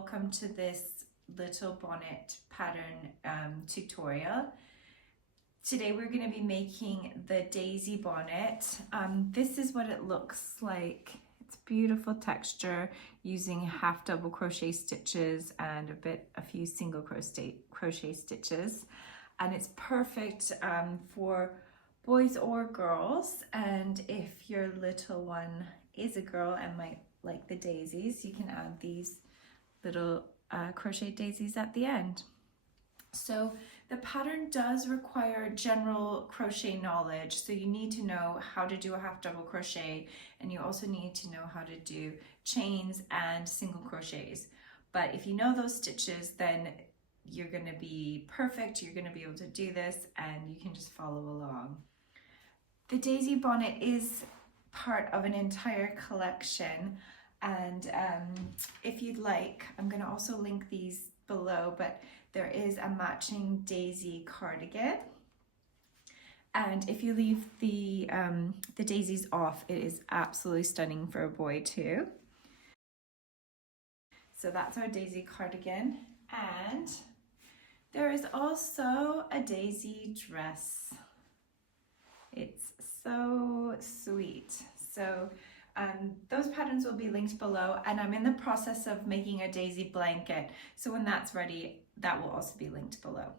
welcome to this little bonnet pattern tutorial. Today we're going to be making the daisy bonnet. This is what it looks like. It's beautiful texture using half double crochet stitches and a few single crochet stitches, and it's perfect for boys or girls. And if your little one is a girl and might like the daisies, you can add these little crochet daisies at the end. So the pattern does require general crochet knowledge, so you need to know how to do a half double crochet, and you also need to know how to do chains and single crochets. But if you know those stitches, then you're going to be perfect. You're going to be able to do this and you can just follow along. The daisy bonnet is part of an entire collection, and if you'd like, I'm going to also link these below, but there is a matching daisy cardigan, and if you leave the daisies off, it is absolutely stunning for a boy too. So that's our daisy cardigan, and there is also a daisy dress. It's so sweet. So those patterns will be linked below, and I'm in the process of making a daisy blanket, so when that's ready, that will also be linked below.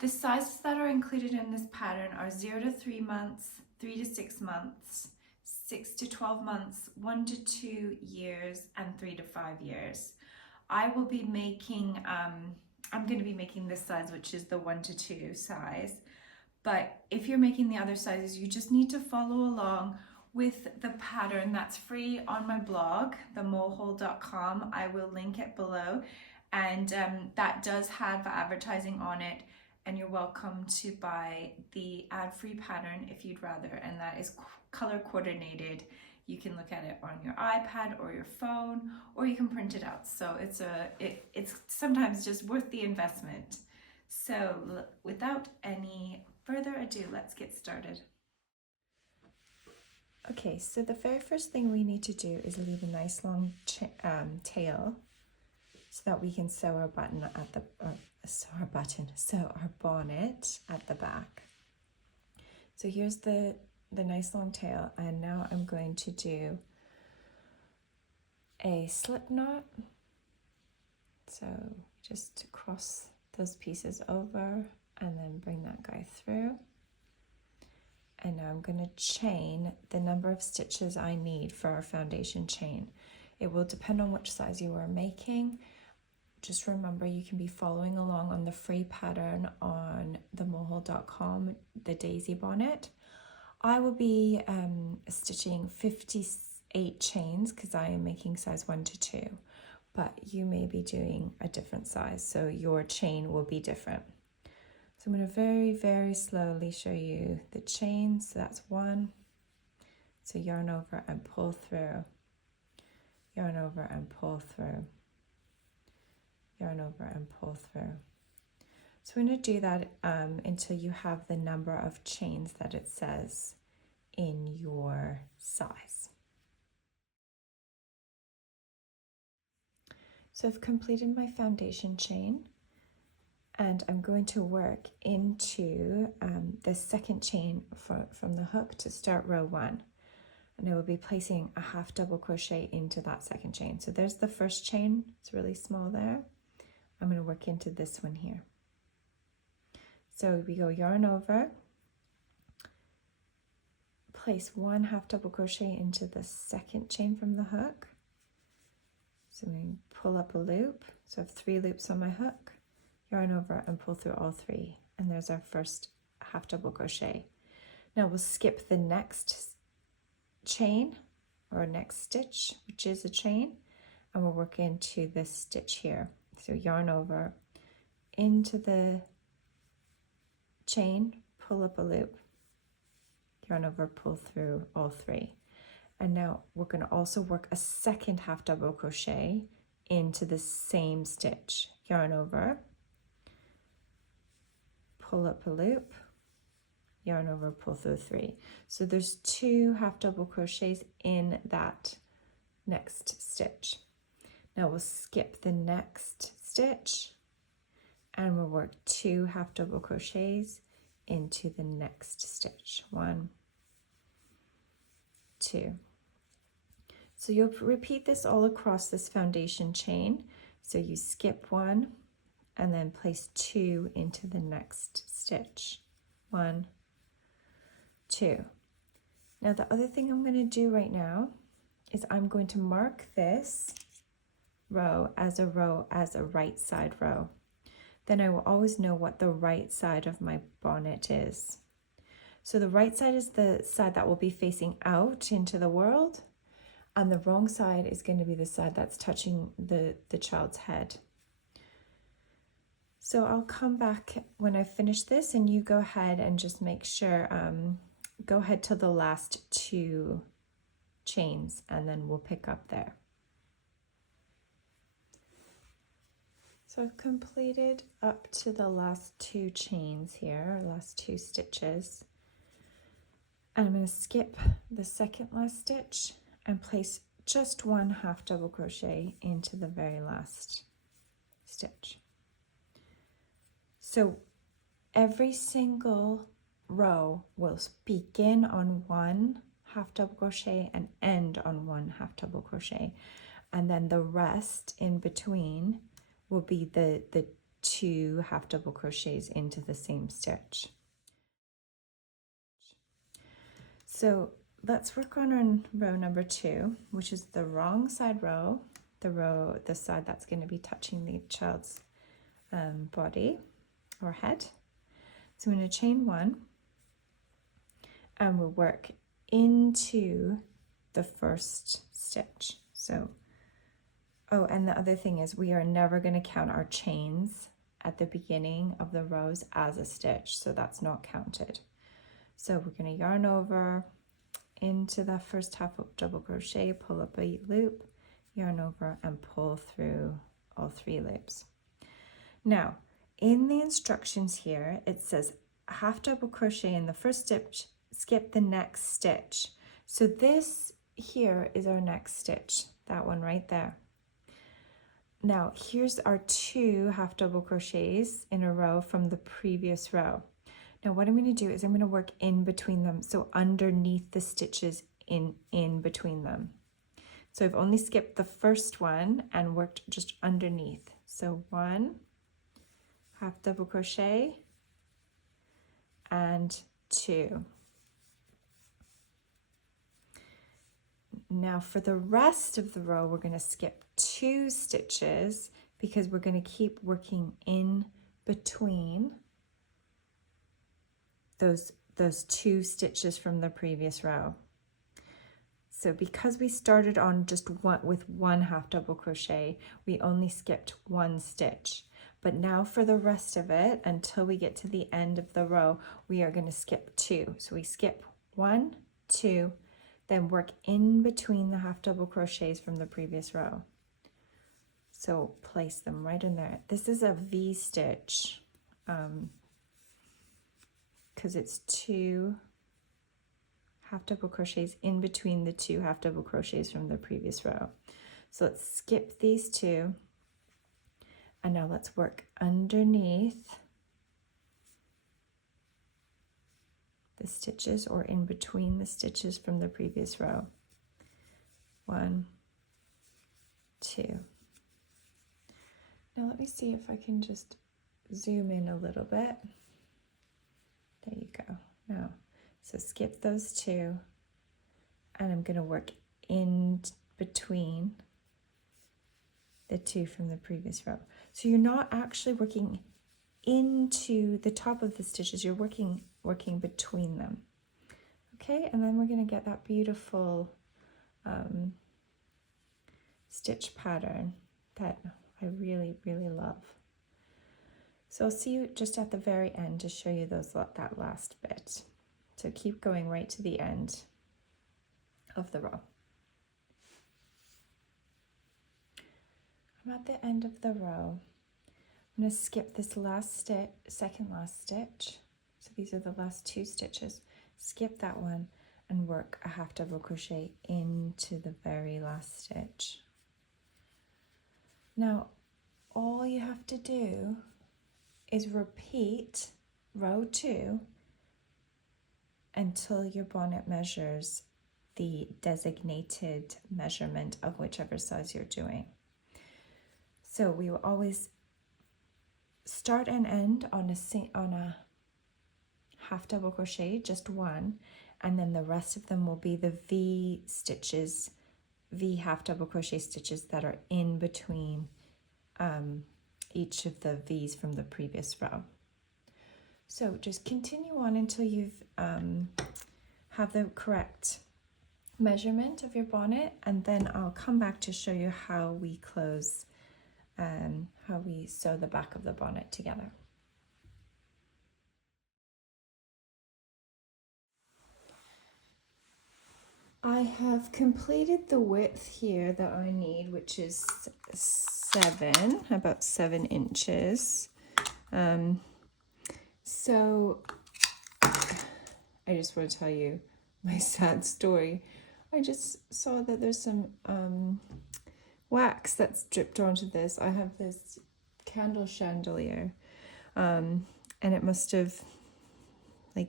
The sizes that are included in this pattern are 0 to 3 months, 3 to 6 months, 6 to 12 months, 1 to 2 years, and 3 to 5 years. I will be making, I'm going to be making this size, which is the 1 to 2 size. But if you're making the other sizes, you just need to follow along with the pattern that's free on my blog, themoule.com. I will link it below, and that does have advertising on it, and you're welcome to buy the ad-free pattern if you'd rather, and that is color coordinated. You can look at it on your iPad or your phone, or you can print it out. So it's sometimes just worth the investment. So without any further ado, let's get started. Okay, so the very first thing we need to do is leave a nice long tail so that we can sew our button at the sew our bonnet at the back. So here's the nice long tail, and now I'm going to do a slip knot. So just cross those pieces over and then bring that guy through. And now I'm going to chain the number of stitches I need for our foundation chain. It will depend on which size you are making. Just remember, you can be following along on the free pattern on themoule.com, the daisy bonnet. I will be stitching 58 chains because I am making size 1 to 2, but you may be doing a different size, so your chain will be different. So I'm going to very, very slowly show you the chain. So that's 1. So yarn over and pull through, yarn over and pull through, yarn over and pull through. So we're going to do that until you have the number of chains that it says in your size. So I've completed my foundation chain, and I'm going to work into the second chain from the hook to start row 1. And I will be placing a half double crochet into that second chain. So there's the first chain, it's really small there. I'm going to work into this one here. So we go yarn over, place 1 half double crochet into the second chain from the hook. So we pull up a loop, so I have 3 loops on my hook, yarn over and pull through all 3, and there's our first half double crochet. Now we'll skip the next chain or next stitch, which is a chain, and we'll work into this stitch here. So yarn over into the chain, pull up a loop, yarn over, pull through all 3. And now we're going to also work a second half double crochet into the same stitch, yarn over, pull up a loop, yarn over, pull through 3. So there's 2 half double crochets in that next stitch. Now we'll skip the next stitch and we'll work 2 half double crochets into the next stitch. 1, 2. So you'll repeat this all across this foundation chain. So you skip 1 and then place 2 into the next stitch. 1, 2. Now the other thing I'm going to do right now is I'm going to mark this row as a right side row. Then I will always know what the right side of my bonnet is. So the right side is the side that will be facing out into the world, and the wrong side is going to be the side that's touching the child's head. So I'll come back when I finish this, and you go ahead and just make sure, go ahead to the last 2 chains, and then we'll pick up there. So I've completed up to the last 2 chains here, last 2 stitches. And I'm going to skip the second last stitch and place just 1 half double crochet into the very last stitch. So every single row will begin on 1 half double crochet and end on 1 half double crochet. And then the rest in between will be the 2 half double crochets into the same stitch. So let's work on row number 2, which is the wrong side row, the side that's going to be touching the child's body or head. So I'm going to chain 1 and we'll work into the first stitch. So oh, and the other thing is we are never going to count our chains at the beginning of the rows as a stitch, so that's not counted. So we're going to yarn over into that first half of double crochet, pull up a loop, yarn over and pull through all 3 loops. Now, in the instructions here, it says half double crochet in the first stitch, skip the next stitch. So this here is our next stitch, that one right there. Now here's our 2 half double crochets in a row from the previous row. Now what I'm going to do is I'm going to work in between them, so underneath the stitches in between them. So I've only skipped the first one and worked just underneath. So 1 half double crochet and 2. Now for the rest of the row, we're going to skip 2 stitches because we're going to keep working in between those 2 stitches from the previous row. So because we started on just with 1 half double crochet, we only skipped 1 stitch. But now for the rest of it, until we get to the end of the row, we are going to skip 2. So we skip 1, 2, then work in between the half double crochets from the previous row. So place them right in there. This is a V stitch because it's 2 half double crochets in between the 2 half double crochets from the previous row. So let's skip these 2, and now let's work underneath the stitches or in between the stitches from the previous row. 1, 2. Now let me see if I can just zoom in a little bit. There you go. Now, so skip those 2, and I'm going to work in between the 2 from the previous row. So you're not actually working into the top of the stitches, you're working between them. Okay, and then we're going to get that beautiful stitch pattern that I really, really love. So I'll see you just at the very end to show you that last bit. So keep going right to the end of the row. I'm at the end of the row. I'm going to skip this second last stitch. So these are the last 2 stitches. Skip that one and work a half double crochet into the very last stitch. Now, all you have to do is repeat row 2 until your bonnet measures the designated measurement of whichever size you're doing. So we will always start and end on a half double crochet, just one, and then the rest of them will be the V stitches, V half double crochet stitches that are in between each of the V's from the previous row. So just continue on until you've have the correct measurement of your bonnet, and then I'll come back to show you how we close and how we sew the back of the bonnet together. I have completed the width here that I need, which is about 7 inches. So I just want to tell you my sad story. I just saw that there's some wax that's dripped onto this. I have this candle chandelier, and it must have, like,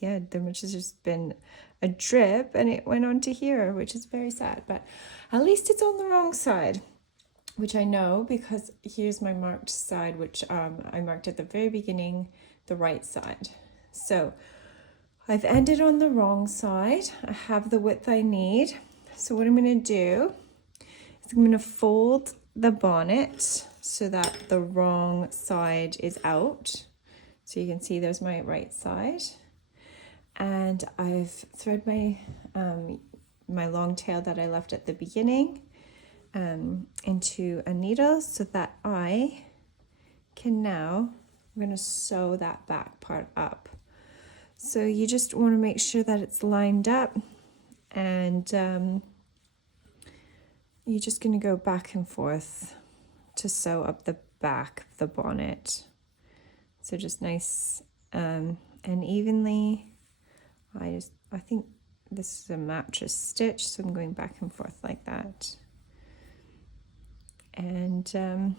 yeah, there must have just been a drip and it went onto here, which is very sad, but at least it's on the wrong side, which I know because here's my marked side, which I marked at the very beginning, the right side. So I've ended on the wrong side. I have the width I need. So what I'm going to do is I'm going to fold the bonnet so that the wrong side is out. So you can see there's my right side. And I've thread my my long tail that I left at the beginning into a needle so that I can now, I'm going to sew that back part up. So you just want to make sure that it's lined up, and you're just going to go back and forth to sew up the back of the bonnet. So just nice and evenly. I think this is a mattress stitch, so I'm going back and forth like that. And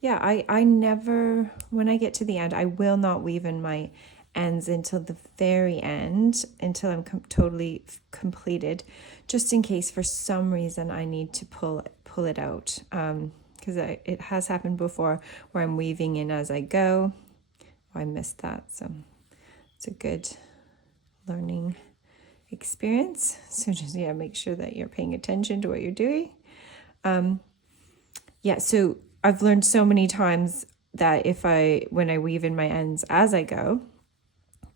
yeah, I never, when I get to the end, I will not weave in my ends until the very end, until I'm totally completed, just in case for some reason I need to pull it out, because it has happened before where I'm weaving in as I go. Oh, I missed that, so it's a good learning experience. So just, yeah, make sure that you're paying attention to what you're doing. Yeah, so I've learned so many times that when I weave in my ends as I go,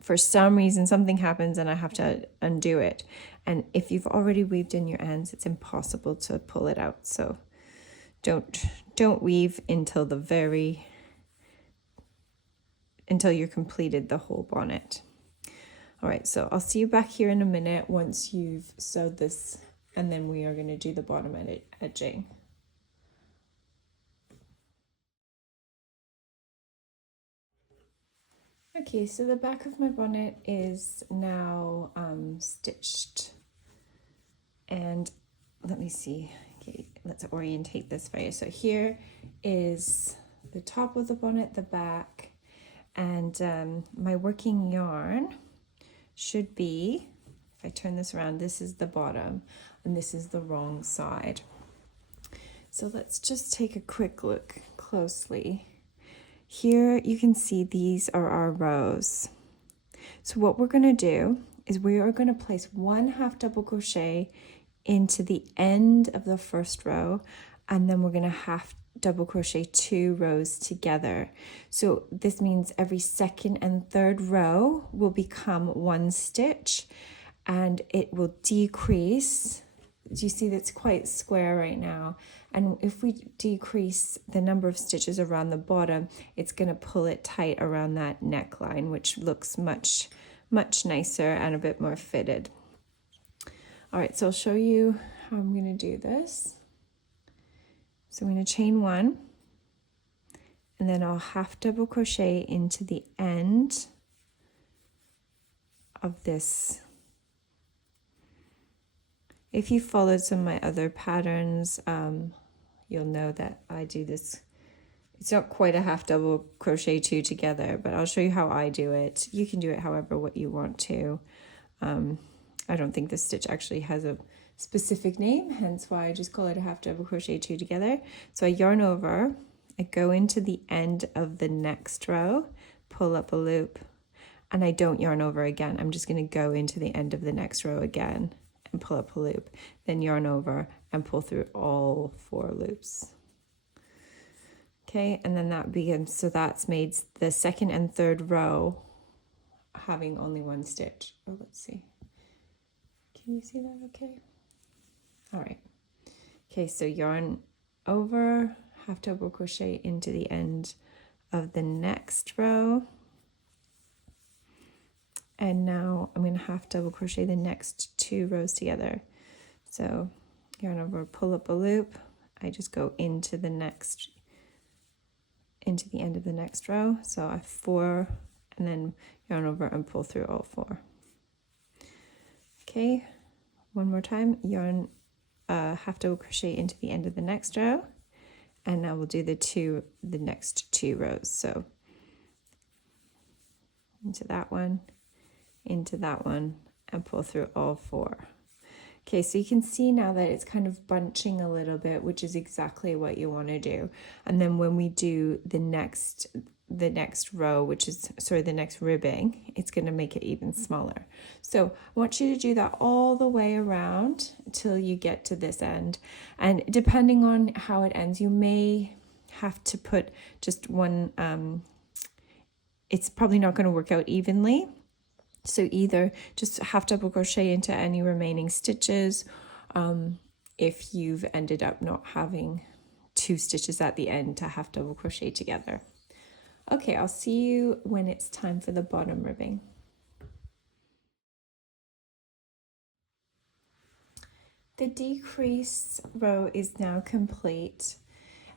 for some reason something happens and I have to undo it. And if you've already weaved in your ends, it's impossible to pull it out. So don't weave until until you're completed the whole bonnet. All right, so I'll see you back here in a minute once you've sewed this, and then we are going to do the bottom edging. Okay, so the back of my bonnet is now stitched, and let me see. Okay, let's orientate this for you. So here is the top of the bonnet, the back, and my working yarn should be, if I turn this around, this is the bottom and this is the wrong side. So let's just take a quick look closely. Here you can see these are our rows. So what we're going to do is we are going to place 1 half double crochet into the end of the first row, and then we're going to half double crochet 2 rows together. So this means every second and third row will become 1 stitch, and it will decrease. Do you see that's quite square right now? And if we decrease the number of stitches around the bottom, it's going to pull it tight around that neckline, which looks much nicer and a bit more fitted. All right, so I'll show you how I'm going to do this. So I'm going to chain 1, and then I'll half double crochet into the end of this. If you followed some of my other patterns, you'll know that I do this. It's not quite a half double crochet two together, but I'll show you how I do it. You can do it however what you want to. I don't think this stitch actually has a specific name, hence why I just call it a half double crochet two together. So I yarn over, I go into the end of the next row, pull up a loop, and I don't yarn over again. I'm just going to go into the end of the next row again and pull up a loop, then yarn over and pull through all 4 loops. Okay, and then that begins, so that's made the second and third row having only 1 stitch. Oh, let's see. Can you see that okay? All right. Okay, so yarn over, half double crochet into the end of the next row. And now I'm going to half double crochet the next 2 rows together. So yarn over, pull up a loop. I just go into the end of the next row. So I have 4, and then yarn over and pull through all 4. Okay, one more time, yarn half double crochet into the end of the next row, and now we'll do the next 2 rows. So into that one, and pull through all 4. Okay, so you can see now that it's kind of bunching a little bit, which is exactly what you want to do. And then when we do the next row, which is, sorry, the next ribbing, it's going to make it even smaller. So I want you to do that all the way around till you get to this end. And depending on how it ends, you may have to put just one, it's probably not going to work out evenly. So either just half double crochet into any remaining stitches if you've ended up not having 2 stitches at the end to half double crochet together. Okay, I'll see you when it's time for the bottom ribbing. The decrease row is now complete,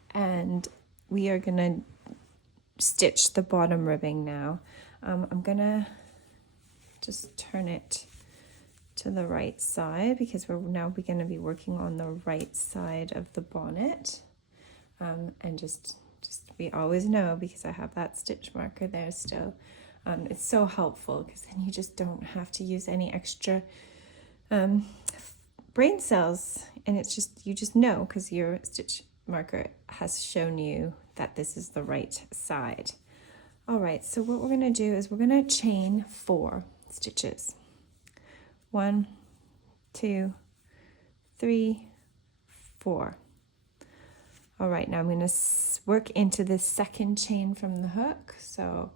and we are going to stitch the bottom ribbing now. I'm going to just turn it to the right side because we're going to be working on the right side of the bonnet, and just we always know, because I have that stitch marker there still, it's so helpful because then you just don't have to use any extra brain cells, and it's just, you just know because your stitch marker has shown you that this is the right side. All right, so what we're going to do is we're going to chain 4 stitches. 1, 2, 3, 4. All right, now I'm going to work into the second chain from the hook. So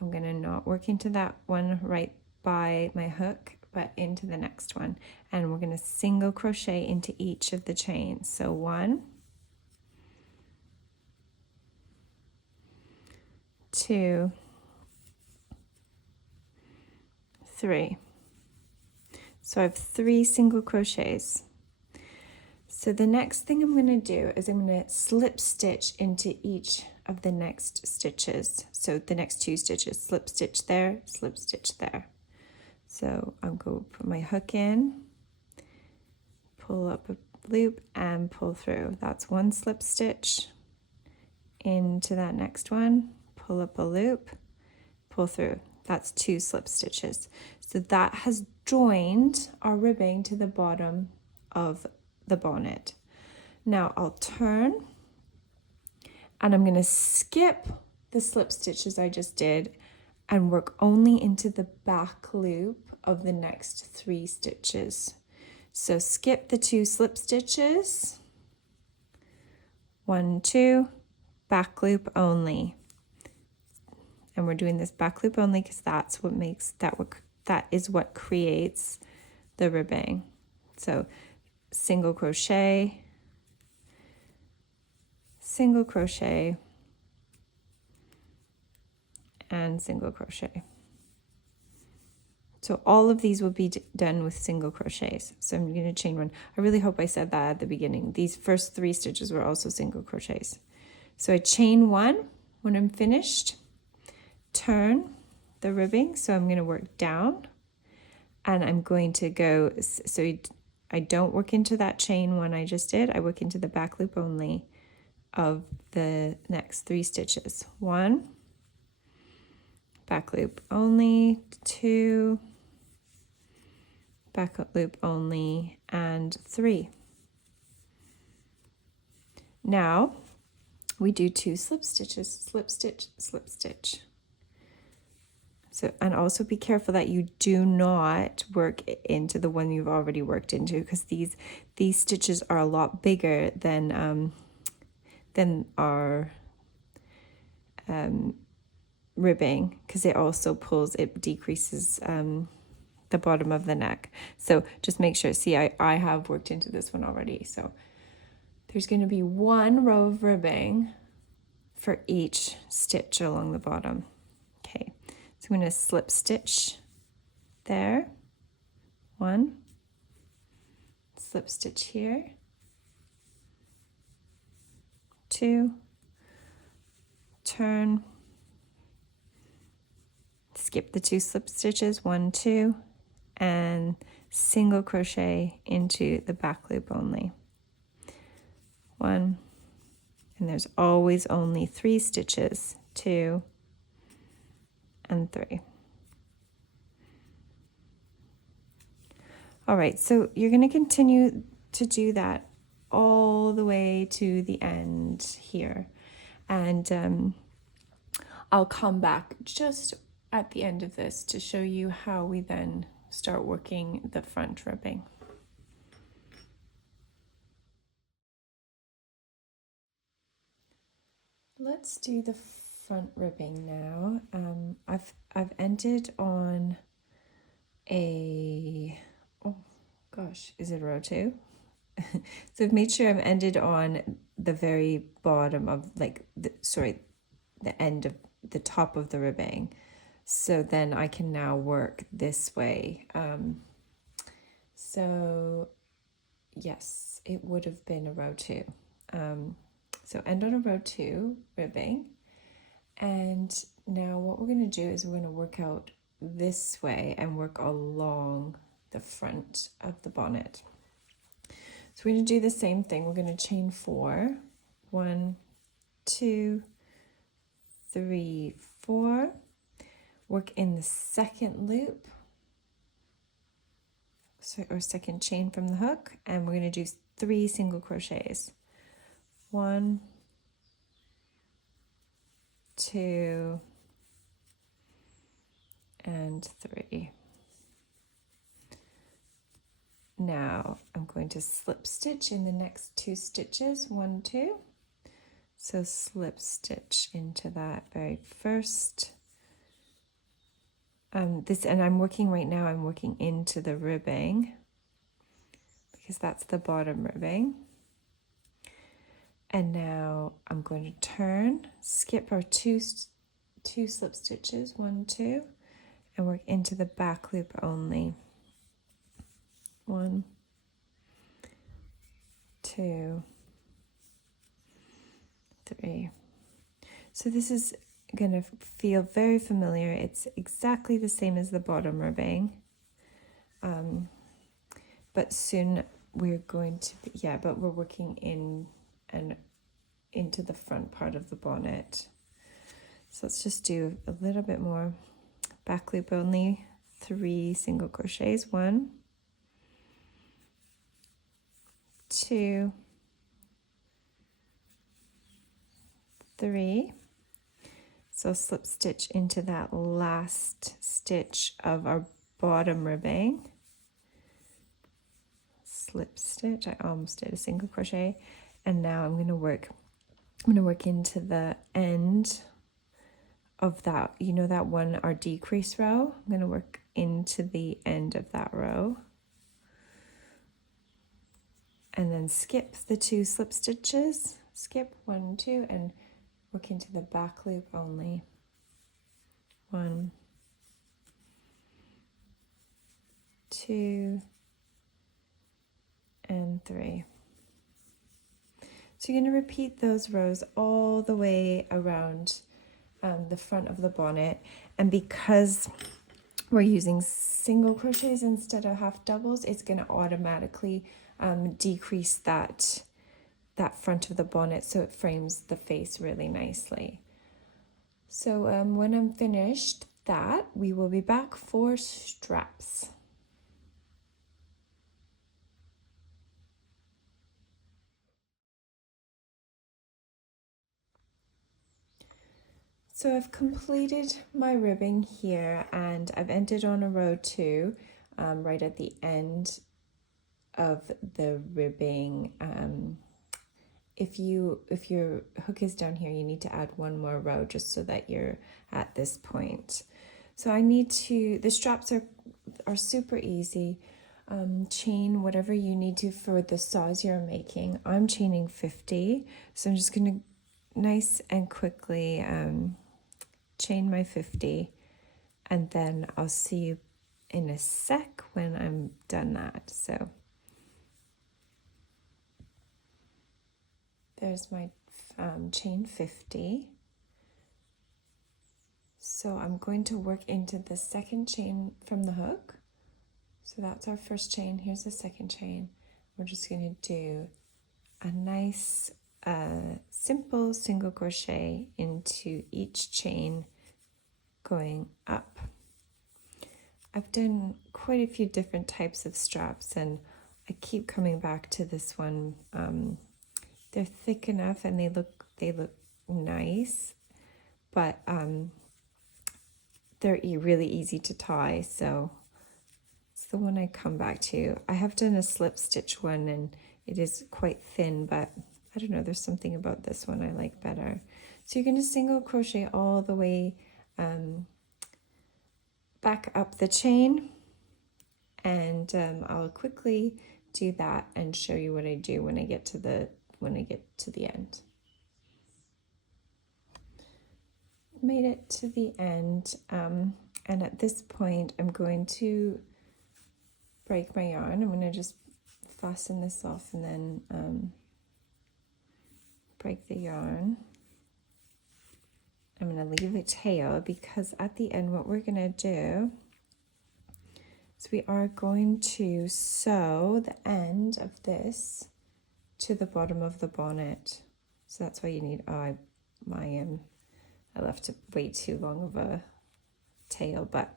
I'm going to not work into that one right by my hook, but into the next one. And we're going to single crochet into each of the chains. So 1, 2, 3. So I have 3 single crochets. So the next thing I'm going to do is I'm going to slip stitch into each of the next stitches. So the next 2 stitches, slip stitch there, slip stitch there. So I'm going to put my hook in, pull up a loop and pull through. That's 1 slip stitch into that next one, pull up a loop, pull through. That's 2 slip stitches. So that has joined our ribbing to the bottom of the bonnet. Now I'll turn, and I'm going to skip the slip stitches I just did and work only into the back loop of the next 3 stitches. So skip the 2 slip stitches, 1, 2, back loop only. And we're doing this back loop only because that's what makes that is what creates the ribbing. So single crochet, single crochet, and single crochet. So all of these will be done with single crochets. So I'm going to chain 1. I really hope I said that at the beginning. These first 3 stitches were also single crochets. So I chain 1 when I'm finished, turn the ribbing. So I'm going to work down, and I'm going to go, so I don't work into that chain one I just did. I work into the back loop only of the next 3 stitches. 1, back loop only, 2, back loop only, and 3. Now we do 2 slip stitches, slip stitch, slip stitch. So, and also be careful that you do not work into the one you've already worked into, because these stitches are a lot bigger than our ribbing, because it decreases the bottom of the neck. So just make sure, see, I have worked into this one already. So there's going to be 1 row of ribbing for each stitch along the bottom. Okay, so I'm going to slip stitch there, 1, slip stitch here, 2, turn, skip the 2 slip stitches, 1, 2, and single crochet into the back loop only. 1, and there's always only 3 stitches, 2 and 3. All right, so you're going to continue to do that all the way to the end here, and I'll come back just at the end of this to show you how we then start working the front ribbing. Let's do the front ribbing now. I've ended on a, oh gosh, is it row 2? So I've made sure I've ended on the very bottom of the end of the top of the ribbing. So then I can now work this way. So yes, it would have been a row 2. So end on a row 2 ribbing. And now what we're going to do is we're going to work out this way and work along the front of the bonnet. So we're going to do the same thing. We're going to chain 4. 1, 2, 3, 4. Work in the second loop, or second chain from the hook, and we're going to do 3 single crochets. 1, 2, and 3. Now I'm going to slip stitch in the next 2 stitches, 1, 2. So slip stitch into that very first. And I'm working right now, I'm working into the ribbing because that's the bottom ribbing. And now I'm going to turn, skip our two slip stitches, 1, 2, and work into the back loop only. 1, 2, 3. So this is going to feel very familiar. It's exactly the same as the bottom ribbing, but soon we're going to be, but we're working in and into the front part of the bonnet. So let's just do a little bit more. Back loop only, 3 single crochets, 1, 2, 3. So slip stitch into that last stitch of our bottom ribbing. Slip stitch, I almost did a single crochet. And now I'm going to work into the end of that, you know, that one, our decrease row. I'm going to work into the end of that row. And then skip the 2 slip stitches, skip 1, 2, and work into the back loop only. 1, 2, and 3. So you're going to repeat those rows all the way around the front of the bonnet. And because we're using single crochets instead of half doubles, it's going to automatically decrease that front of the bonnet so it frames the face really nicely. So when I'm finished that, we will be back for straps. So I've completed my ribbing here, and I've ended on a row 2 right at the end of the ribbing. If your hook is down here, you need to add one more row just so that you're at this point. So the straps are super easy. Chain whatever you need to for the saws you're making. I'm chaining 50, so I'm just going to nice and quickly chain my 50, and then I'll see you in a sec when I'm done that. So there's my chain 50. So I'm going to work into the second chain from the hook. So that's our first chain. Here's the second chain. We're just going to do a nice simple single crochet into each chain going up. I've done quite a few different types of straps, and I keep coming back to this one. They're thick enough and they look nice, but they're really easy to tie, so it's the one I come back to. I have done a slip stitch one and it is quite thin, but I don't know, there's something about this one I like better. So you're going to single crochet all the way back up the chain, and I'll quickly do that and show you what I do when I get to the end. Made it to the end, and at this point I'm going to break my yarn. I'm going to just fasten this off and then break the yarn. I'm going to leave a tail because at the end what we're going to do is we are going to sew the end of this to the bottom of the bonnet. So that's why you need, I left it way too long of a tail, but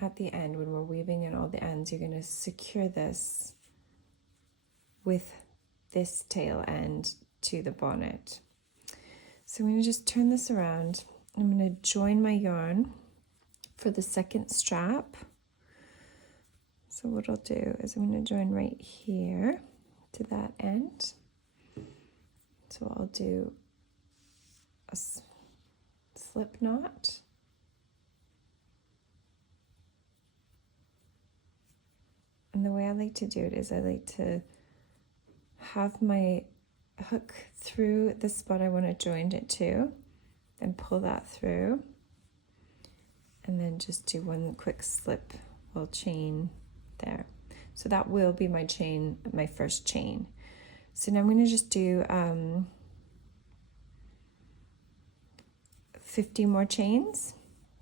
at the end when we're weaving in all the ends, you're going to secure this with this tail end to the bonnet. So I'm going to just turn this around. I'm going to join my yarn for the second strap. So what I'll do is I'm going to join right here to that end. So I'll do a slip knot. And the way I like to do it is I like to have my hook through the spot I want to join it to, then pull that through, and then just do one quick slip or chain there. So that will be my chain, my first chain. So now I'm going to just do 50 more chains,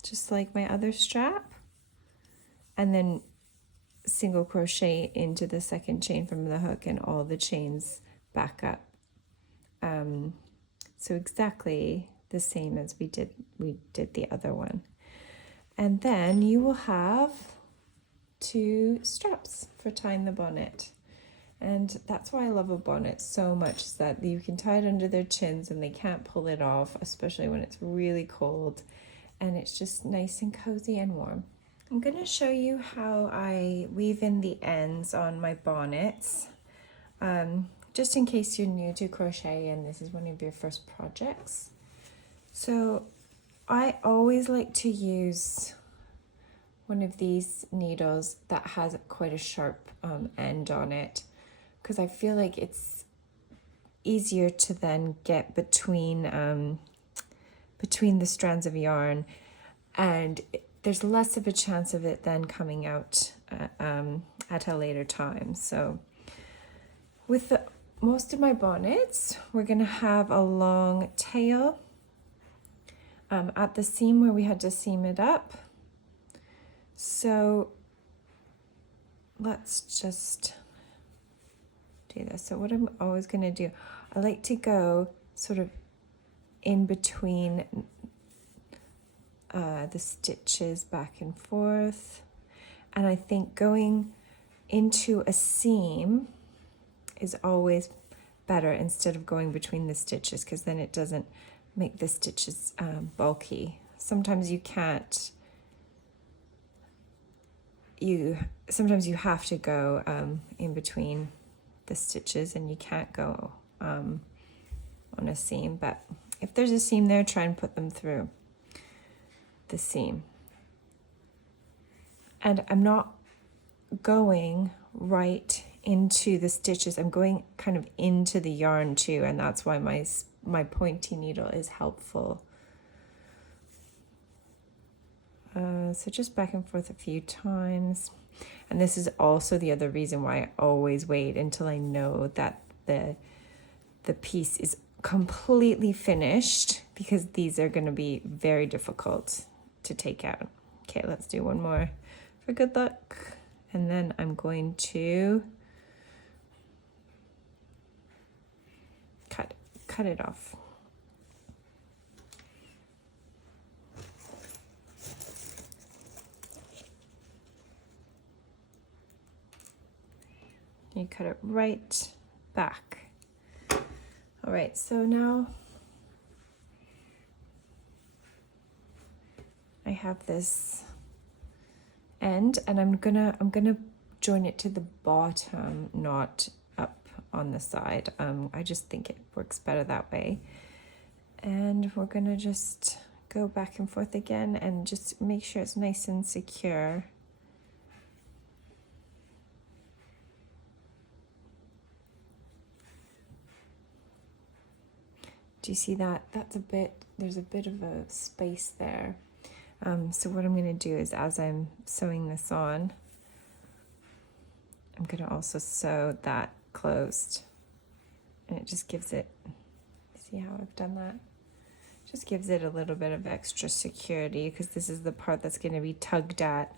just like my other strap, and then single crochet into the second chain from the hook and all the chains back up. So exactly the same as we did the other one. And then you will have 2 straps for tying the bonnet. And that's why I love a bonnet so much, is that you can tie it under their chins and they can't pull it off, especially when it's really cold, and it's just nice and cozy and warm. I'm going to show you how I weave in the ends on my bonnets, just in case you're new to crochet and this is one of your first projects. So I always like to use one of these needles that has quite a sharp end on it, because I feel like it's easier to then get between the strands of yarn, and there's less of a chance of it then coming out at a later time. So with most of my bonnets, we're going to have a long tail at the seam where we had to seam it up. So let's just do this. So what I'm always going to do, I like to go sort of in between the stitches back and forth, and I think going into a seam is always better instead of going between the stitches, because then it doesn't make the stitches bulky. Sometimes you can't, sometimes you have to go in between the stitches, and you can't go on a seam, but if there's a seam there, try and put them through the seam. And I'm not going right into the stitches, I'm going kind of into the yarn too, and that's why my pointy needle is helpful. So just back and forth a few times. And this is also the other reason why I always wait until I know that the piece is completely finished, because these are going to be very difficult to take out. Okay, let's do one more for good luck. And then I'm going to cut it off. You cut it right back. All right, so now I have this end, and I'm gonna join it to the bottom, not up on the side. I just think it works better that way. And we're gonna just go back and forth again and just make sure it's nice and secure. Do you see that? There's a bit of a space there. So what I'm going to do is, as I'm sewing this on, I'm going to also sew that closed. And it just gives it, see how I've done that? Just gives it a little bit of extra security, because this is the part that's going to be tugged at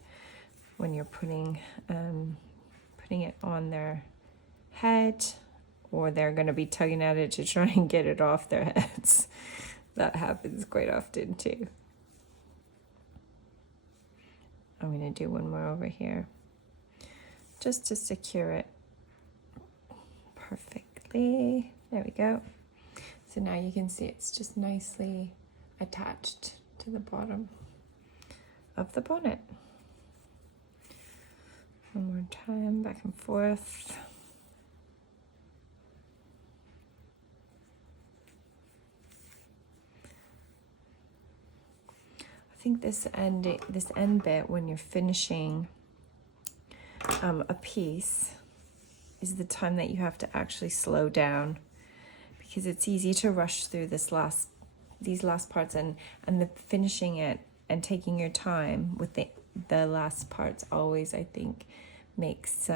when you're putting it on their head, or they're going to be tugging at it to try and get it off their heads. That happens quite often too. I'm going to do one more over here just to secure it perfectly. There we go. So now you can see it's just nicely attached to the bottom of the bonnet. One more time, back and forth. I think this end bit, when you're finishing a piece, is the time that you have to actually slow down, because it's easy to rush through these last parts, and the finishing it and taking your time with the last parts always, I think, makes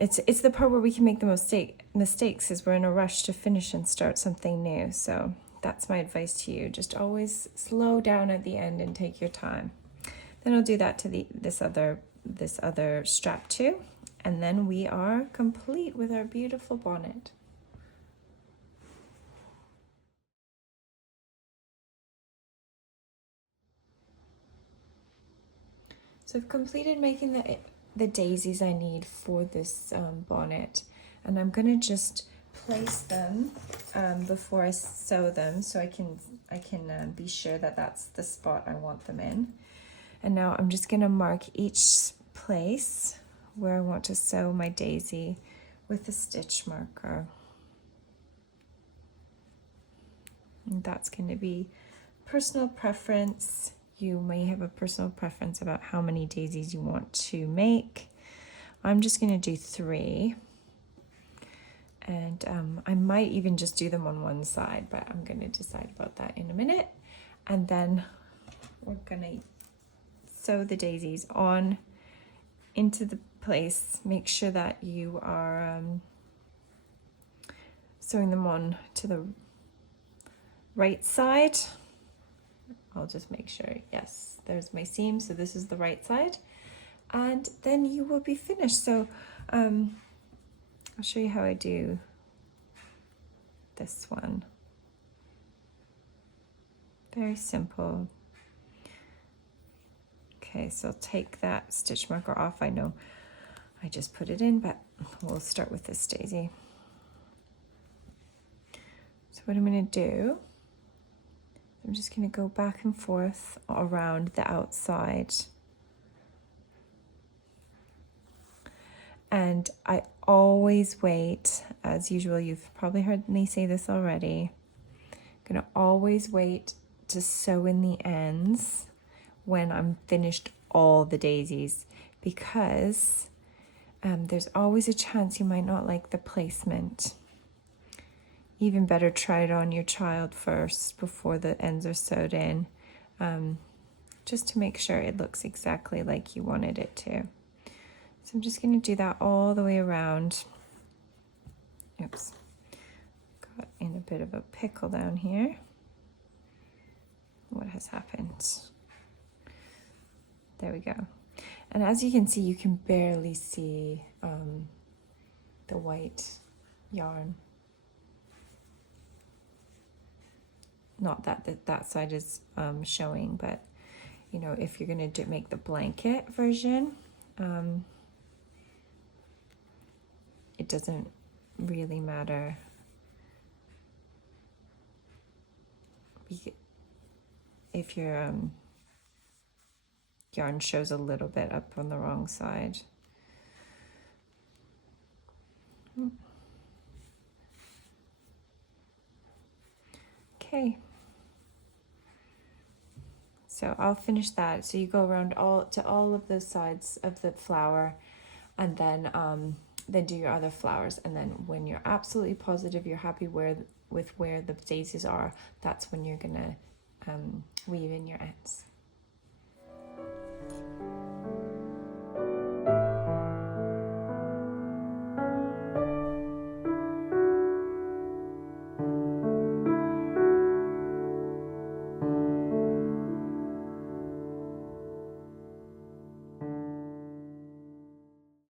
it's the part where we can make the mistakes, is we're in a rush to finish and start something new. So that's my advice to you. Just always slow down at the end and take your time. Then I'll do that to this other strap too, and then we are complete with our beautiful bonnet. So I've completed making the daisies I need for this bonnet, and I'm gonna just place them before I sew them, so I can be sure that that's the spot I want them in. And now I'm just gonna mark each place where I want to sew my daisy with a stitch marker. And that's going to be personal preference. You may have a personal preference about how many daisies you want to make. I'm just going to do 3. And I might even just do them on one side, but I'm going to decide about that in a minute. And then we're going to sew the daisies on into the place. Make sure that you are sewing them on to the right side I'll just make sure, yes, there's my seam, so this is the right side, and then you will be finished. So I'll show you how I do this one. Very simple. Okay, so I'll take that stitch marker off. I know I just put it in, but we'll start with this daisy. So what I'm going to do, I'm just going to go back and forth around the outside. And I always wait, as usual, you've probably heard me say this already, I'm going to always wait to sew in the ends when I'm finished all the daisies, because there's always a chance you might not like the placement. Even better, try it on your child first before the ends are sewed in, just to make sure it looks exactly like you wanted it to. So I'm just going to do that all the way around. Oops, got in a bit of a pickle down here. What has happened? There we go. And as you can see, you can barely see the white yarn. Not that that side is showing, but you know, if you're going to make the blanket version, it doesn't really matter. If your yarn shows a little bit up on the wrong side. Okay. So I'll finish that. So you go around all of those sides of the flower, and then do your other flowers. And then when you're absolutely positive you're happy with where the daisies are, that's when you're gonna weave in your ends.